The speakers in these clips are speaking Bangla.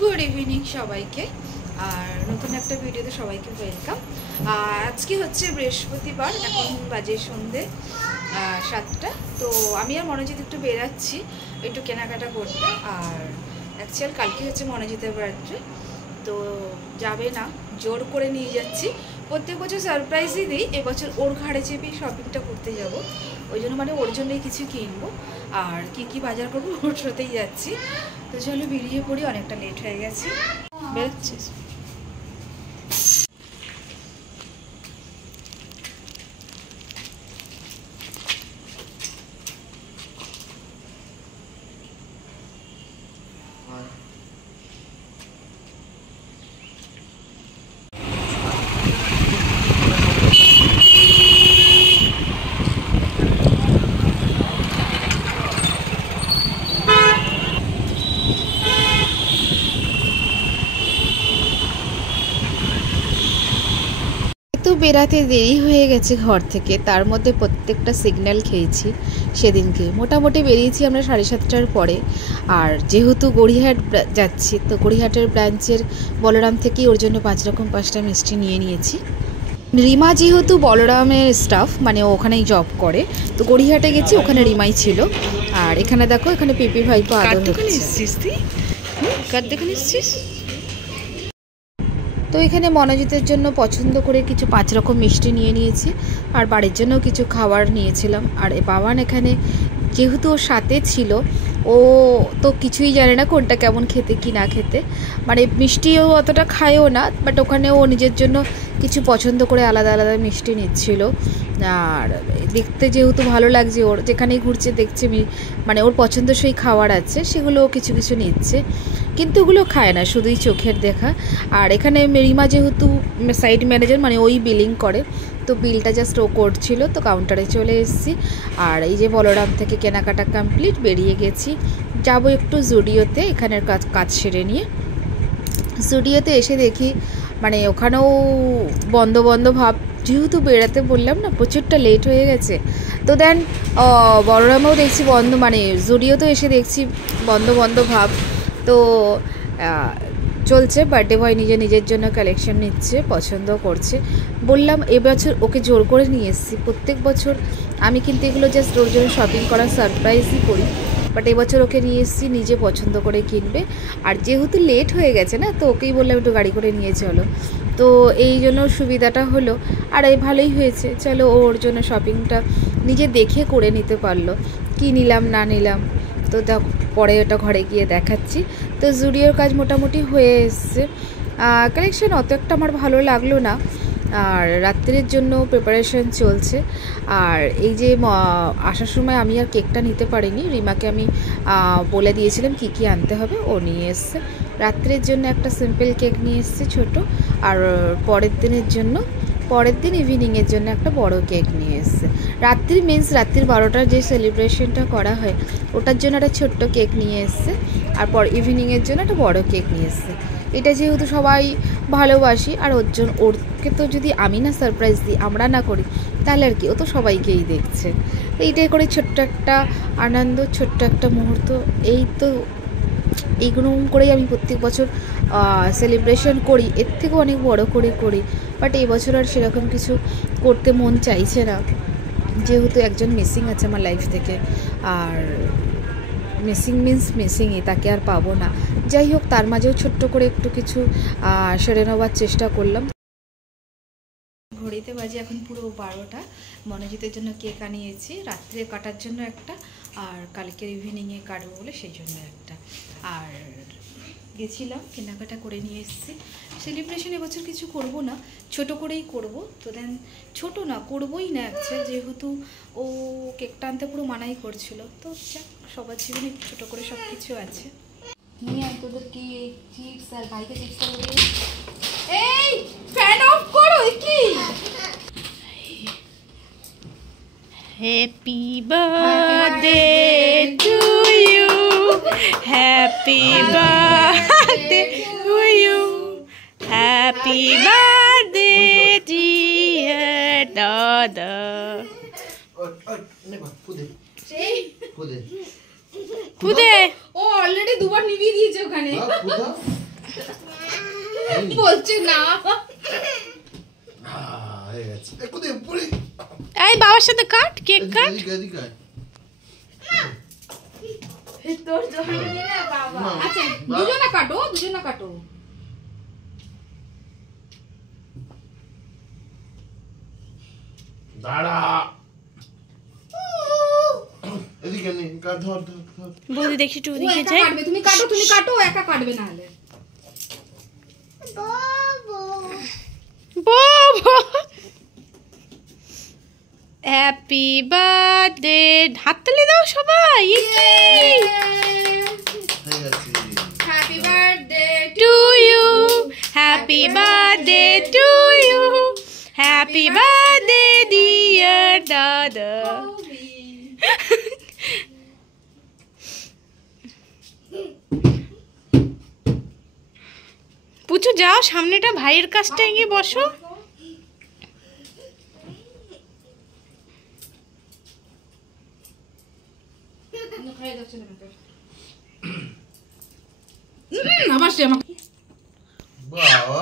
গুড ইভিনিং সবাইকে। আর নতুন একটা ভিডিওতে সবাইকে ওয়েলকাম। আজকে হচ্ছে বৃহস্পতিবার, এখন বাজে সন্ধে 7টা। তো আমি আর মনোজিৎ একটু বেরাচ্ছি একটু কেনাকাটা করতে। আর অ্যাকচুয়াল কালকে হচ্ছে মনোজিতের বার্থডে, তো যাবে না, জোর করে নিয়ে যাচ্ছি। প্রত্যেক বছর সারপ্রাইজই দিই, এবছর ওর ঘাড়ে চেপেই শপিংটা করতে যাব। ওই জন্য মানে ওর জন্যই কিছু কিনবো, আর কি কি বাজার করবো ওর সাথেই যাচ্ছি। তো চলো বেরিয়ে পড়ি, অনেকটা লেট হয়ে গেছে। বেরোচ্ছিস? তো বেরাতে দেরি হয়ে গেছে ঘর থেকে, তার মধ্যে প্রত্যেকটা সিগন্যাল খেয়েছি সেদিনকে। মোটামুটি বেরিয়েছি আমরা 7:30টার পরে। আর যেহেতু গড়িয়াহাট যাচ্ছি, তো গড়িয়াহাটের ব্রাঞ্চের বলরাম থেকেই ওর জন্য 5টা মিষ্টি নিয়ে নিয়েছি। রিমা যেহেতু বলরামের স্টাফ, মানে ও ওখানেই জব করে, তো গড়িয়াহাটে গেছি, ওখানে রিমাই ছিল। আর এখানে দেখো, এখানে পিপি ভাইপো আদর হচ্ছে। কার দোকানে এসেছিস? তো এখানে মনোজিতের জন্য পছন্দ করে কিছু 5 রকম মিষ্টি নিয়ে নিয়েছি, আর বাড়ির জন্যও কিছু খাবার নিয়েছিলাম। আর বাবান এখানে যেহেতু ওর সাথে ছিল, ও তো কিছুই জানে না কোনটা কেমন খেতে কি না খেতে, মানে মিষ্টিও অতটা খায়ও না, বাট ওখানে ও নিজের জন্য কিছু পছন্দ করে আলাদা আলাদা মিষ্টি নিচ্ছিল। আর দেখতে যেহেতু ভালো লাগছে, ওর যেখানেই ঘুরছে দেখছে মানে ওর পছন্দসই খাবার আছে, সেগুলো কিছু কিছু নিচ্ছে, কিন্তু ওগুলো খায় না, শুধুই চোখের দেখা। আর এখানে রিমা যেহেতু সাইড ম্যানেজার, মানে ওই বিলিং করে, তো বিলটা জাস্ট ও করছিল, তো কাউন্টারে চলে এসেছি। আর এই যে বলরাম থেকে কেনাকাটা কমপ্লিট, বেরিয়ে গেছি, যাব একটু জুডিওতে, এখানের কাজ সেরে নিয়ে। জুডিওতে এসে দেখি মানে ওখানেও বন্ধ বন্ধ ভাব, যেহেতু বেড়াতে বললাম না, প্রচুরটা লেট হয়ে গেছে। তো দেন বলরামেও দেখছি বন্ধ, মানে জুডিওতেও এসে দেখছি বন্ধ বন্ধ ভাব। তো চলছে, বার্থডে বয় নিজের জন্য কালেকশন নিচ্ছে, পছন্দ করছে। বললাম এবছর ওকে জোর করে নিয়ে এসেছি। প্রত্যেক বছর আমি কিন্তু এগুলো জাস্ট ওর জন্য শপিং করার সারপ্রাইজই করি, বাট এবছর ওকে নিয়ে এসেছি, নিজে পছন্দ করে কিনবে। আর যেহেতু লেট হয়ে গেছে না, তো ওকেই বললাম একটু গাড়ি করে নিয়ে চলো, তো এই জন্য সুবিধাটা হলো। আর এই ভালোই হয়েছে, চলো ওর জন্য শপিংটা নিজে দেখে করে নিতে পারলো, কি নিলাম না নিলাম। তো পরে ওটা ঘরে গিয়ে দেখাচ্ছি। তো জুডিওর কাজ মোটামুটি হয়ে এসছে, কালেকশন অত একটা আমার ভালো লাগলো না। আর রাত্রের জন্য প্রিপারেশন চলছে। আর এই যে আসার সময় আমি আর কেকটা নিতে পারিনি, রিমাকে আমি বলে দিয়েছিলাম কি কি আনতে হবে, ও নিয়ে এসছে। রাত্রের জন্য একটা সিম্পল কেক নিয়ে এসছে ছোট, আর পরের দিন ইভিনিংয়ের জন্য একটা বড় কেক নিয়ে এসছে। রাত্রি মিন্স রাত্রির 12টার যে সেলিব্রেশনটা করা হয়, ওটার জন্য একটা ছোট্ট কেক নিয়ে এসছে, আর ইভিনিংয়ের জন্য একটা বড় কেক নিয়ে এসছে। এটা যেহেতু সবাই ভালোবাসি, আর ওরকে তো যদি আমি না সারপ্রাইজ দিই, আমরা না করি, তাহলে আর কি, ও তো সবাইকেই দেখছে। এইটাই করে ছোট্ট একটা আনন্দ, ছোট্ট একটা মুহূর্ত। এই তো এইগুলো করেই আমি প্রত্যেক বছর সেলিব্রেশন করি, এর থেকেও অনেক বড় করে করি, বাট এই বছর আর সেরকম কিছু করতে মন চাইছে না, যেহেতু একজন মিসিং আছে আমার লাইফ থেকে। আর মিসিং মিন্স মিসিংই, তাকে আর পাবো না। যাই হোক, তার মাঝেও ছোট্ট করে একটু কিছু সেরে নেওয়ার চেষ্টা করলাম। ঘড়িতে বাজে এখন পুরো 12টা। মনোজিতের জন্য কেক আনিয়েছি, রাত্রে কাটার জন্য একটা, আর কালকের ইভিনিংয়ে কাটবো বলে সেই জন্য একটা। আর গেছিলাম, কেনাকাটা করে নিয়ে এসেছি। সেলিব্রেশন এবছর কিছু করব না, ছোট করেই করব। তো দেন ছোট না, করবই না অ্যাকচুয়াল, যেহেতু ও কেকটা আনতে পুরো মানাই করছিল, তো সবার জীবনে ছোটো করে সব কিছু আছে। নিয়ে আয় তোদের কেক, চিপস, আর ভাইকে চিপস করবে। এই ফ্যান অফ করো কি? Happy birthday to you, happy birthday to you, happy birthday dear দাদা। ফুদে ও অলরেডি দুবার নিভিয়ে দিয়েছে ওখানে। বলছে না এই বাবার সাথে কাট, কেক কাট। তোর জন্য না বাবা। আচ্ছা দুজনে কাটো, দুজনে কাটো। দাঁড়া এদিকে নে, ধর ধর ধর। বৌদি দেখি একটু ওদিকে একা যাই। কাটবে, তুমি কাটো, তুমি কাটো, একা কাটবে না হলে। বাবা হ্যাপি বার্থডে, হাততালি দাও সবাই। Happy birthday to you, happy birthday to you, happy birthday dear দাদা। পুচু যাও সামনেটা ভাইয়ের কাছটা গিয়ে বসো। আবার সে আমাকে বাবা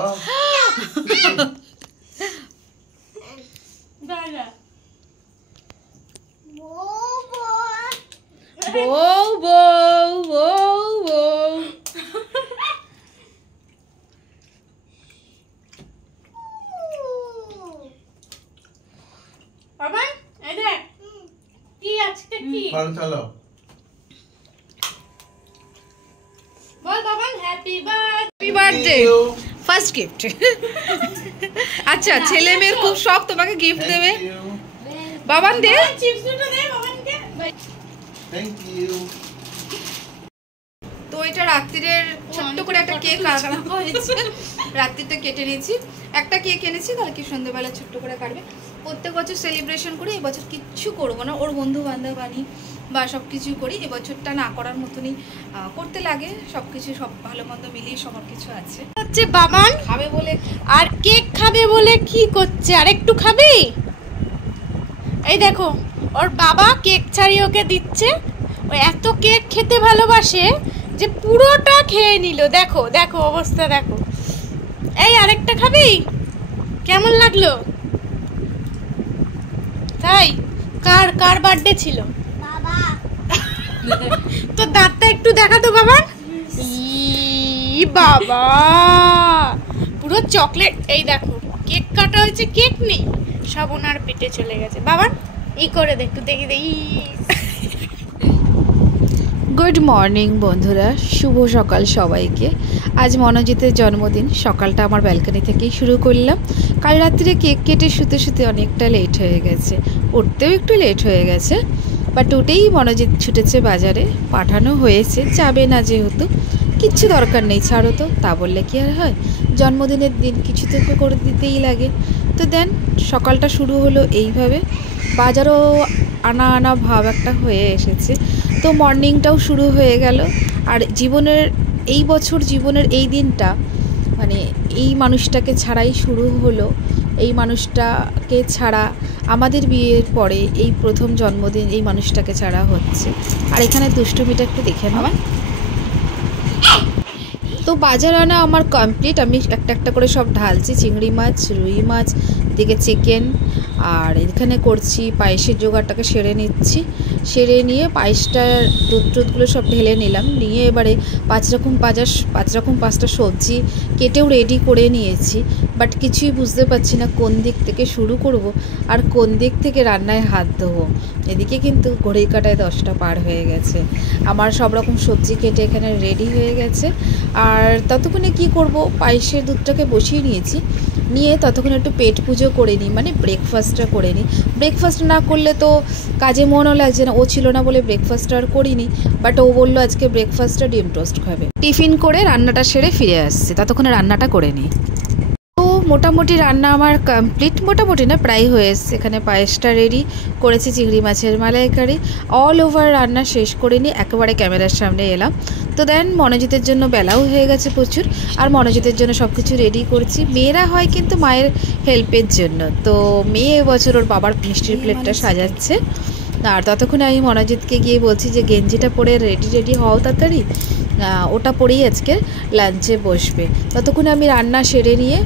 বউ বউ বউ বউ। বাবা এই দেখ কি আজকে কি ফল চলো। বল বাবা happy birthday. Happy birthday first gift. আচ্ছা ছেলে মেয়ের খুব শখ তোমাকে গিফট দেবে। বাবান দে, চিপস দুটো দে বাবাকে। Thank you. তো এটা রাত্রিরের ছোট্ট করে একটা কেক কাটা হয়েছে, রাত্রিটা কেটে নিয়েছি। একটা কেক এনেছি, কালকে সন্ধ্যেবেলা ছোট্ট করে কাটবে। প্রত্যেক বছর সেলিব্রেশন করি, এবছর কিচ্ছু করবো না। ওর বন্ধু বান্ধব আনি বা সব কিছু করি, এবছরটা না করার মতনই করতে লাগে। সব কিছু সব ভালো মন্দ মিলিয়ে সবার কিছু আছে। হচ্ছে বাবান খাবে বলে আর কেক খাবে বলে কি করছে, আর একটু খাবি? এই দেখো ওর বাবা কেক ছাড়িয়ে ওকে দিচ্ছে। ও এত কেক খেতে ভালোবাসে যে পুরোটা খেয়ে নিল। দেখো দেখো অবস্থা দেখো। এই আরেকটা খাবি? কেমন লাগলো? তাই কার কার বার্থডে ছিল? বাবা। তো দাঁতটা একটু দেখা তো বাবা। ই বাবা পুরো চকলেট। এই দেখো কেক কাটা হয়েছে, কেক নেই, সব ওনার পেটে চলে গেছে। বাবা এই করে দে একটু, দেখি দে। গুড মর্নিং বন্ধুরা, শুভ সকাল সবাইকে। আজ মনোজিতের জন্মদিন। সকালটা আমার ব্যালকনি থেকেই শুরু করলাম। কাল রাত্রে কেক কেটে শুতে শুতে অনেকটা লেট হয়ে গেছে, উঠতেও একটু লেট হয়ে গেছে। বাট উঠেই মনোজিৎ ছুটেছে বাজারে, পাঠানো হয়েছে, যাবে না যেহেতু। কিচ্ছু দরকার নেই, ছাড়ো তো, তা বললে কি আর হয়। জন্মদিনের দিন কিছু তো করে দিতেই লাগে। তো দেন সকালটা শুরু হলো এইভাবে। বাজারও আনা আনা ভাব একটা হয়ে এসেছে। তো মর্নিংটাও শুরু হয়ে গেল। আর জীবনের এই বছর, জীবনের এই দিনটা মানে এই মানুষটাকে ছাড়াই শুরু হলো। এই মানুষটাকে ছাড়া আমাদের বিয়ের পরে এই প্রথম জন্মদিন এই মানুষটাকে ছাড়া হচ্ছে। আর এখানে দুষ্টুমিটা একটু দেখে নেওয়া। তো বাজার আনা আমার কমপ্লিট। আমি একটা একটা করে সব ঢালছি। চিংড়ি মাছ, রুই মাছ, এদিকে চিকেন, আর এখানে করছি পায়েসের জোগাড়টাকে সেরে নিচ্ছি। সেরে নিয়ে পায়েসটার দুধ টুধগুলো সব ঢেলে নিলাম। নিয়ে এবারে পাঁচ রকম পাঁচটা সবজি কেটেও রেডি করে নিয়েছি। বাট কিছুই বুঝতে পারছি না কোন দিক থেকে শুরু করব আর কোন দিক থেকে রান্নায় হাত দেবো। এদিকে কিন্তু ঘড়ির কাঁটায় 10টা পার হয়ে গেছে। আমার সব রকম সবজি কেটে এখানে রেডি হয়ে গেছে। আর ততক্ষণে কি করব, পায়েসের দুধটাকে বসিয়ে নিয়েছি। নিয়ে ততক্ষণে একটু পেট পুজো করে নিই, মানে ব্রেকফাস্টটা করে নিই। ব্রেকফাস্ট না করলে তো কাজে মনও লাগছে না। ও ছিল না বলে ব্রেকফাস্টটা আর করিনি। বাট ও বললো আজকে ব্রেকফাস্টটা ডিম টোস্ট খাবে। টিফিন করে রান্নাটা সেরে ফিরে আসছে, ততক্ষণে রান্নাটা করে নিই। তো মোটামুটি রান্না আমার কমপ্লিট, মোটামুটি না প্রায় হয়ে এসছে। এখানে পায়েসটা রেডি করেছি, চিংড়ি মাছের মালাইকারি, অল ওভার রান্না শেষ করে নিয়ে একেবারে ক্যামেরার সামনে এলাম। তো দেন মনোজিতের জন্য বেলাও হয়ে গেছে প্রচুর, আর মনোজিতের জন্য সব কিছু রেডি করছি। মেয়েরা হয় কিন্তু মায়ের হেল্পের জন্য। তো মেয়ে এবছর ওর বাবার মিষ্টির প্লেটটা সাজাচ্ছে। আর ততক্ষণে আমি মনোজিৎকে গিয়ে বলছি যে গেঞ্জিটা পরে রেডি হও তাড়াতাড়ি। ওটা পরেই আজকে লাঞ্চে বসবে। ততক্ষণে আমি রান্না সেরে নিয়ে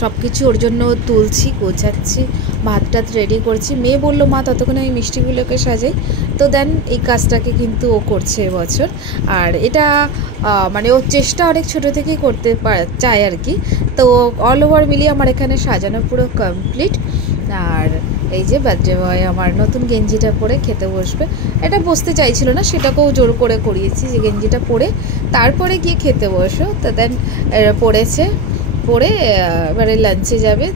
সব কিছু ওর জন্য তুলছি, গোছাচ্ছি, ভাত টাত রেডি করছি। মেয়ে বললো মা ততক্ষণে আমি মিষ্টিগুলোকে সাজাই। তো দেন এই কাজটাকে কিন্তু ও করছে এবছর। আর এটা মানে ওর চেষ্টা অনেক ছোটো থেকেই করতে চায় আর কি। তো অল ওভার মিলিয়ে আমার এখানে সাজানো পুরো কমপ্লিট। আর এই যে বার্থডে বয় আমার নতুন গেঞ্জিটা পরে খেতে বসবে। এটা বসতে চাইছিল না, সেটাকেও জোর করে করিয়েছি যে গেঞ্জিটা পরে তারপরে গিয়ে খেতে বসো। তো দেন পড়েছে, পরে এবারে লাঞ্চে যাবে।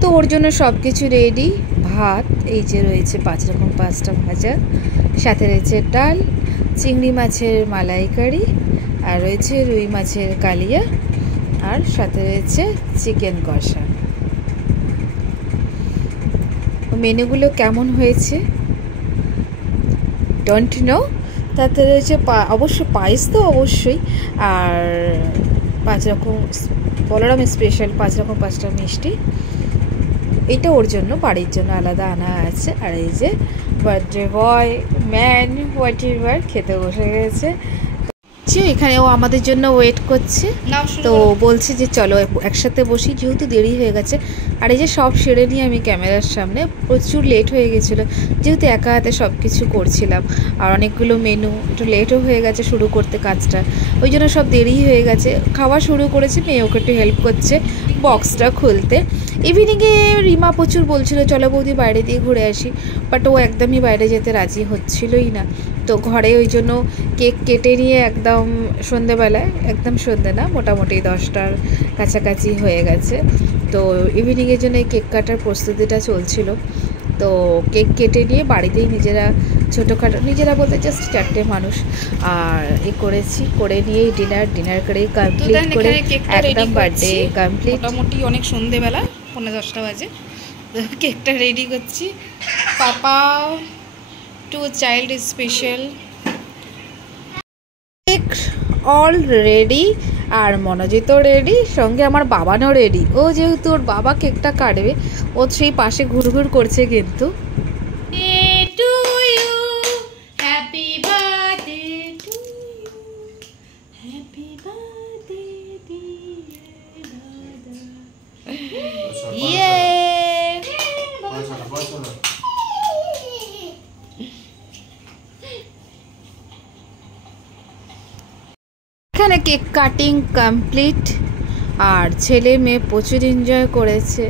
তো ওর জন্য সব কিছু রেডি। ভাত এই যে রয়েছে 5 রকম 5টা ভাজা, সাথে রয়েছে ডাল, চিংড়ি মাছের মালাইকারি, আর রয়েছে রুই মাছের কালিয়া, আর সাথে রয়েছে চিকেন কষা। মেনুগুলো কেমন হয়েছে ডোন্ট নো। তাতে রয়েছে অবশ্য পায়েস তো অবশ্যই, আর 5 রকম বলরাম স্পেশাল 5 রকম 5টা মিষ্টি। এটা ওর জন্য, বাড়ির জন্য আলাদা আনা আছে। আর এই যে birthday boy man what ever খেতে বসে গেছে। এখানেও আমাদের জন্য ওয়েট করছে। তো বলছে যে চলো একসাথে বসি, যেহেতু দেরি হয়ে গেছে। আর এই যে সব সেরে নিয়ে আমি ক্যামেরার সামনে, প্রচুর লেট হয়ে গেছিলো যেহেতু একা হাতে সব কিছু করছিলাম, আর অনেকগুলো মেনু, একটু লেটও হয়ে গেছে শুরু করতে কাজটা, ওই জন্য সব দেরি হয়ে গেছে। খাওয়া শুরু করেছি, মেয়ে ওকে একটু হেল্প করছে বক্সটা খুলতে। ইভিনিংয়ে রিমা প্রচুর বলছিল চলো বৌদি বাইরে দিয়ে ঘুরে আসি, বাট ও একদমই বাইরে যেতে রাজি হচ্ছিলই না। তো ঘরে ওই জন্য কেক কেটে নিয়ে একদম সন্ধেবেলায়, একদম সন্ধে না মোটামুটি 10টার কাছাকাছি হয়ে গেছে। তো ইভিনিংয়ের জন্য এই কেক কাটার প্রস্তুতিটা চলছিল। তো কেক কেটে নিয়ে বাড়িতেই নিজেরা ছোটোখাটো, নিজেরা বলতে জাস্ট 4টে মানুষ, আর করেছি, করে নিয়েই ডিনার করেই কমপ্লিট করে একদম বার্থডে কমপ্লিট। মোটামুটি অনেক সন্ধেবেলা 9:45 বাজে। তো কেকটা রেডি করছি। Papa to child special cake all ready, আর মনোজিতও রেডি, সঙ্গে আমার বাবানও রেডি। ও যেহেতু ওর বাবা কেকটা কাটবে, ও সেই পাশে ঘুরঘুর করছে কিন্তু। এখানে কেক কাটিং কমপ্লিট, আর ছেলে মেয়ে প্রচুর এনজয় করেছে।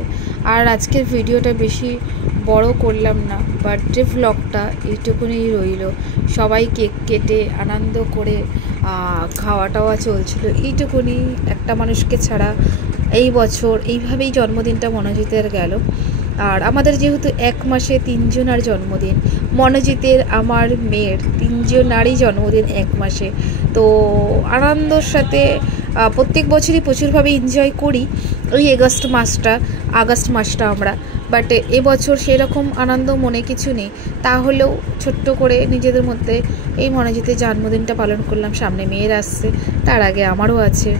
আর আজকের ভিডিওটা বেশি বড় করলাম না, বার্থডে ভ্লগটা এইটুকুনি রইল। সবাই কেক কেটে আনন্দ করে খাওয়া টাওয়া চলছিল, এইটুকুনি। একটা মানুষকে ছাড়া এই বছর এইভাবেই জন্মদিনটা মনোজিতের গেল। আর আমাদের যেহেতু 1 মাসে 3 জনার জন্মদিন, মনোজিতের আমার মেয়ের 3 জনারই জন্মদিন 1 মাসে। তো আনন্দর সাথে প্রত্যেক বছরই প্রচুরভাবে এনজয় করি ওই আগস্ট মাসটা আমরা, বাট এবছর সেরকম আনন্দ মনে কিছু নেই। তাহলেও ছোট্ট করে নিজেদের মধ্যে এই মনোজিতের জন্মদিনটা পালন করলাম। সামনে মেয়ের আসছে, তার আগে আমারও আছে।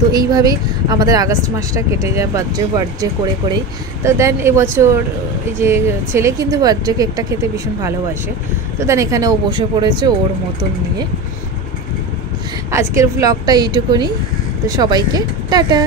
তো এইভাবেই আমাদের আগস্ট মাসটা কেটে যায় বার্থডে করেই। তো দেন এবছর এই যে ছেলে কিন্তু বার্থডে কেকটা খেতে ভীষণ ভালোবাসে। তো দেন এখানে ও বসে পড়েছে ওর মতন নিয়ে। আজকের ভ্লগটা এইটুকুনি। তো সবাইকে টাটা।